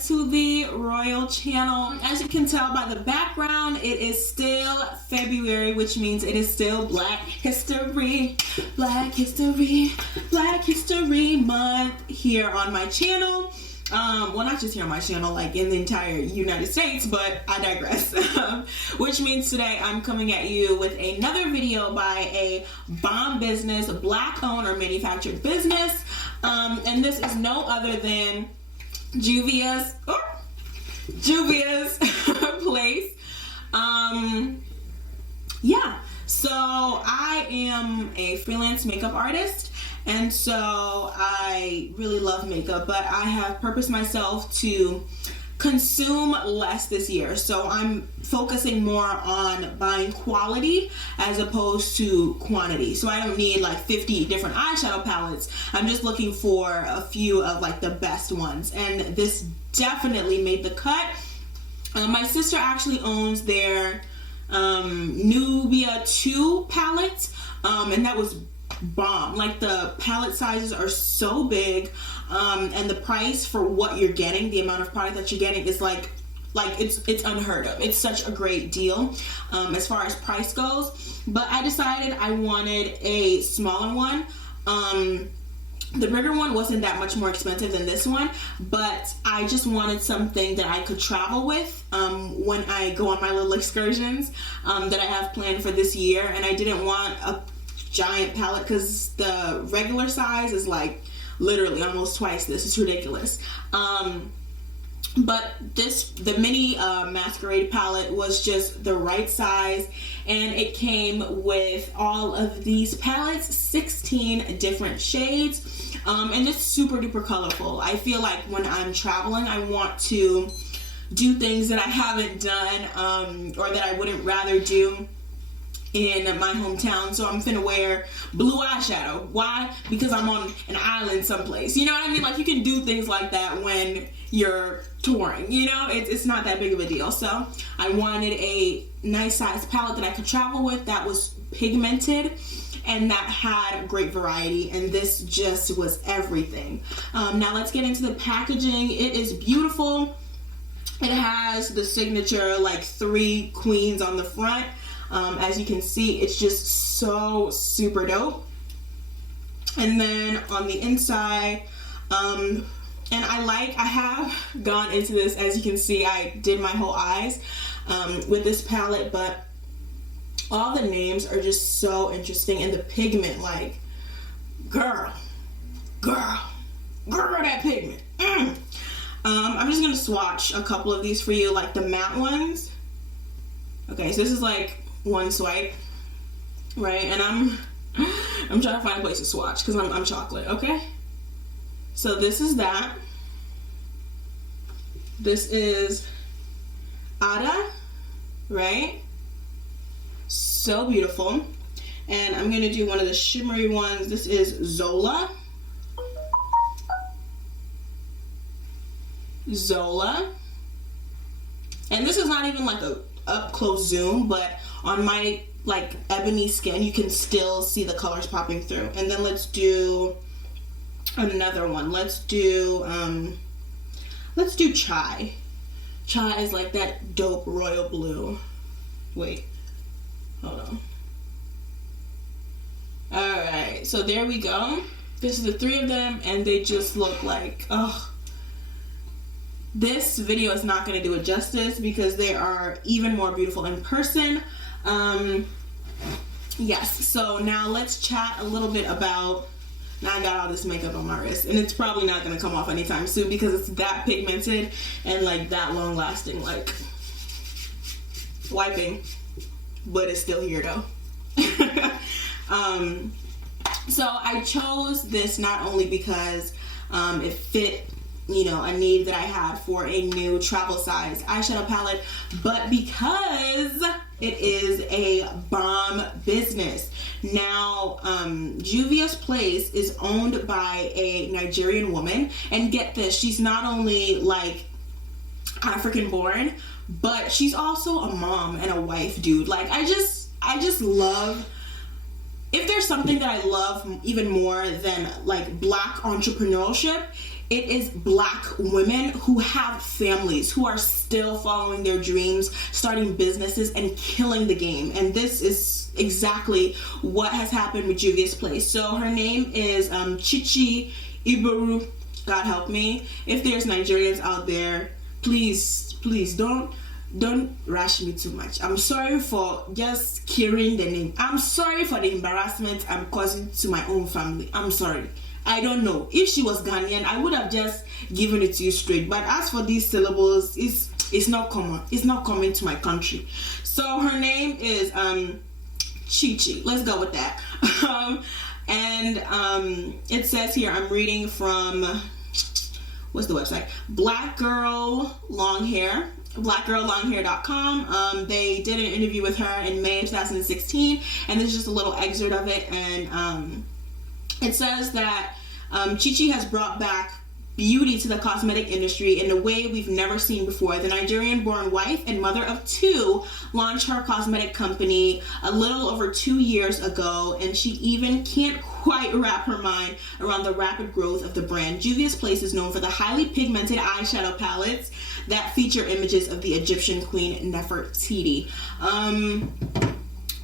back to the Royal channel. As you can tell by the background, it is still February, which means it is still Black History Month here on my channel. Well, not just here on my channel, like in the entire United States, but I digress. Which means today I'm coming at you with another video by a bomb business, a Black owned or manufactured business. And this is no other than Juvia's place. Yeah, so I am a freelance makeup artist, and so I really love makeup, but I have purposed myself to consume less this year. So I'm focusing more on buying quality as opposed to quantity. So I don't need like 50 different eyeshadow palettes. I'm just looking for a few of like the best ones, and this definitely made the cut. My sister actually owns their Juvia 2 palette, and that was bomb. Like, the palette sizes are so big, and the price for what you're getting, the amount of product that you're getting, is like it's unheard of. It's such a great deal as far as price goes. But I decided I wanted a smaller one. The bigger one wasn't that much more expensive than this one, but I just wanted something that I could travel with when I go on my little excursions that I have planned for this year. And I didn't want a giant palette because the regular size is like literally almost twice this. It's ridiculous. But the mini Masquerade palette was just the right size, and it came with all of these palettes, 16 different shades, and it's super duper colorful. I feel like when I'm traveling, I want to do things that I haven't done or that I wouldn't rather do in my hometown. So I'm finna wear blue eyeshadow. Why? Because I'm on an island someplace. You know what I mean? Like, you can do things like that when you're touring, you know? It's not that big of a deal. So I wanted a nice size palette that I could travel with that was pigmented and that had great variety, and this just was everything. Now let's get into the packaging. It is beautiful. It has the signature like 3 queens on the front. As you can see, it's just so super dope. And then on the inside, and I have gone into this, as you can see, I did my whole eyes with this palette, but all the names are just so interesting, and the pigment, like, girl, that pigment. I'm just gonna swatch a couple of these for you, like the matte ones. Okay, so this is like one swipe, right? And I'm trying to find a place to swatch because I'm chocolate. Okay, so this is that. This is Ada, right? So beautiful. And I'm gonna do one of the shimmery ones. This is Zola. And this is not even like a up close zoom, but on my like ebony skin you can still see the colors popping through. And then let's do another one. Let's do Chai. Chai is like that dope royal blue. Wait, hold on. Alright, so there we go. This is the 3 of them, and they just look like, oh, this video is not going to do it justice because they are even more beautiful in person. Yes, so now let's chat a little bit about, now I got all this makeup on my wrist, and it's probably not going to come off anytime soon because it's that pigmented and like that long lasting, like wiping, but it's still here though. So I chose this not only because it fit, you know, a need that I had for a new travel size eyeshadow palette, but because it is a bomb business. Now, Juvia's place is owned by a Nigerian woman, and get this, she's not only like African born, but she's also a mom and a wife, dude. Like, I just love, if there's something that I love even more than like Black entrepreneurship, It is Black women who have families, who are still following their dreams, starting businesses, and killing the game. And this is exactly what has happened with Juvia's Place. So her name is Chichi Iboru. God help me. If there's Nigerians out there, please don't rush me too much. I'm sorry for just carrying the name. I'm sorry for the embarrassment I'm causing to my own family. I'm sorry. I don't know. If she was Ghanaian, I would have just given it to you straight. But as for these syllables, it's not common. It's not common to my country. So her name is Chichi. Let's go with that. It says here, I'm reading from, what's the website? Black Girl Long Hair. blackgirllonghair.com. They did an interview with her in May of 2016, and this is just a little excerpt of it. And it says that Chichi has brought back beauty to the cosmetic industry in a way we've never seen before. The Nigerian-born wife and mother of two launched her cosmetic company a little over 2 years ago, and she even can't quite wrap her mind around the rapid growth of the brand. Juvia's Place is known for the highly pigmented eyeshadow palettes that feature images of the Egyptian queen Nefertiti.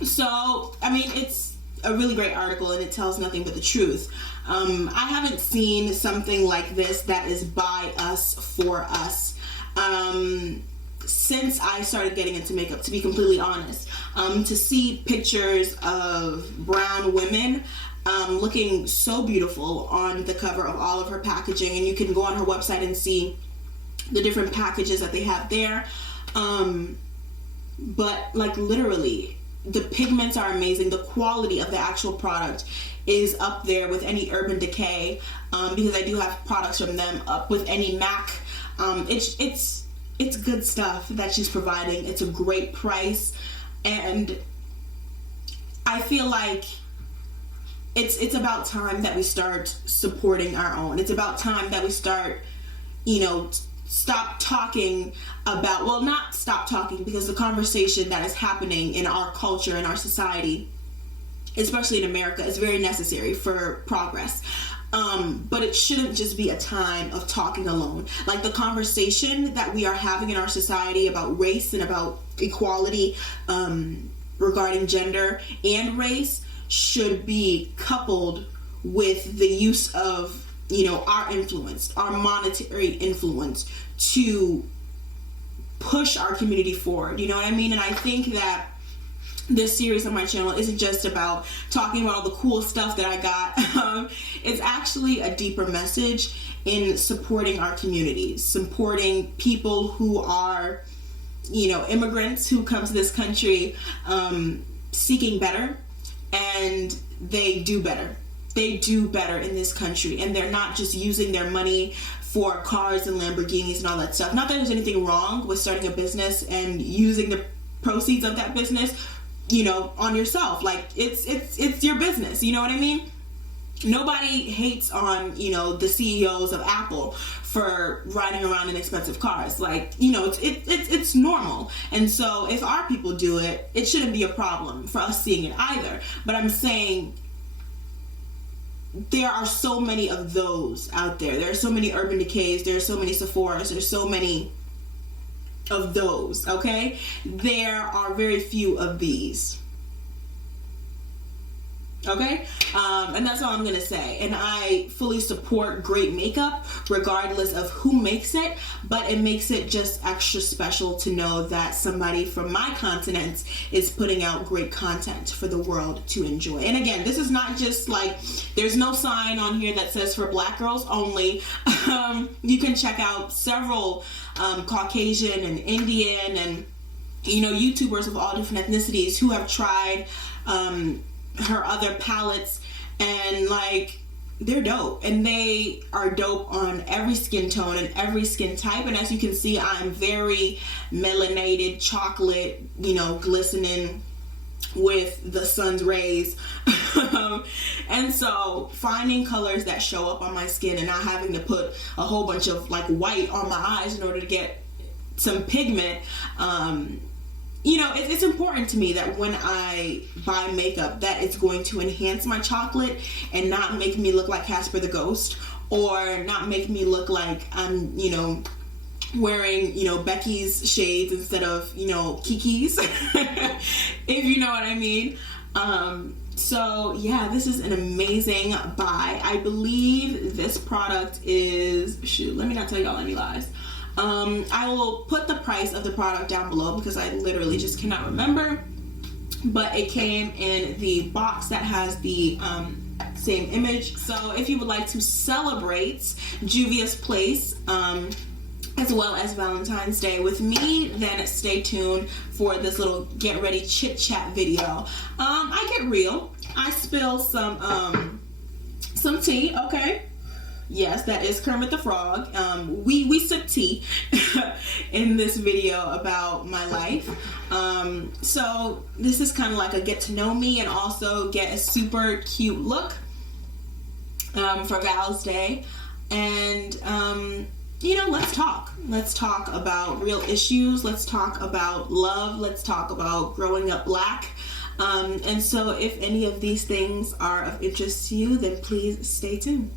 So, I mean, it's a really great article, and it tells nothing but the truth. I haven't seen something like this that is by us, for us, since I started getting into makeup, to be completely honest. To see pictures of brown women looking so beautiful on the cover of all of her packaging, and you can go on her website and see the different packages that they have there. But like literally, the pigments are amazing. The quality of the actual product is up there with any Urban Decay, because I do have products from them, up with any MAC. It's good stuff that she's providing. It's a great price, and I feel like it's about time that we start supporting our own. It's about time that we start, stop talking about, well, not stop talking, because the conversation that is happening in our culture, in our society, especially in America, is very necessary for progress. But it shouldn't just be a time of talking alone. Like, the conversation that we are having in our society about race and about equality, regarding gender and race, should be coupled with the use of, our influence, our monetary influence, to push our community forward. You know what I mean? And I think that this series on my channel isn't just about talking about all the cool stuff that I got. It's actually a deeper message in supporting our communities, supporting people who are, immigrants who come to this country seeking better, and they do better. They do better in this country, and they're not just using their money for cars and Lamborghinis and all that stuff. Not that there's anything wrong with starting a business and using the proceeds of that business, on yourself. Like, it's your business, you know what I mean? Nobody hates on, the CEOs of Apple for riding around in expensive cars. Like, it's normal. And so if our people do it, it shouldn't be a problem for us seeing it either. But I'm saying, there are so many of those out there. There are so many Urban Decays. There are so many Sephoras. There's so many of those, okay? There are very few of these. Okay? And that's all I'm gonna say. And I fully support great makeup, regardless of who makes it, but it makes it just extra special to know that somebody from my continent is putting out great content for the world to enjoy. And again, this is not just like, there's no sign on here that says for Black girls only. You can check out several Caucasian and Indian and, YouTubers of all different ethnicities who have tried her other palettes, and like, they're dope, and they are dope on every skin tone and every skin type. And as you can see, I'm very melanated, chocolate, glistening with the sun's rays. And so finding colors that show up on my skin and not having to put a whole bunch of like white on my eyes in order to get some pigment, it's important to me that when I buy makeup, that it's going to enhance my chocolate and not make me look like Casper the Ghost or not make me look like I'm, you know, wearing, you know, Becky's shades instead of, you know, Kiki's, if you know what I mean. So yeah, this is an amazing buy. I believe this product is, shoot, let me not tell y'all any lies. I will put the price of the product down below because I literally just cannot remember, but it came in the box that has the same image. So if you would like to celebrate Juvia's Place as well as Valentine's Day with me, then stay tuned for this little get ready chit chat video. I get real. I spill some tea, okay? Yes, that is Kermit the Frog. We sip tea in this video about my life. So this is kind of like a get to know me and also get a super cute look for Val's Day. And you know, let's talk. Let's talk about real issues. Let's talk about love. Let's talk about growing up Black. And so if any of these things are of interest to you, then please stay tuned.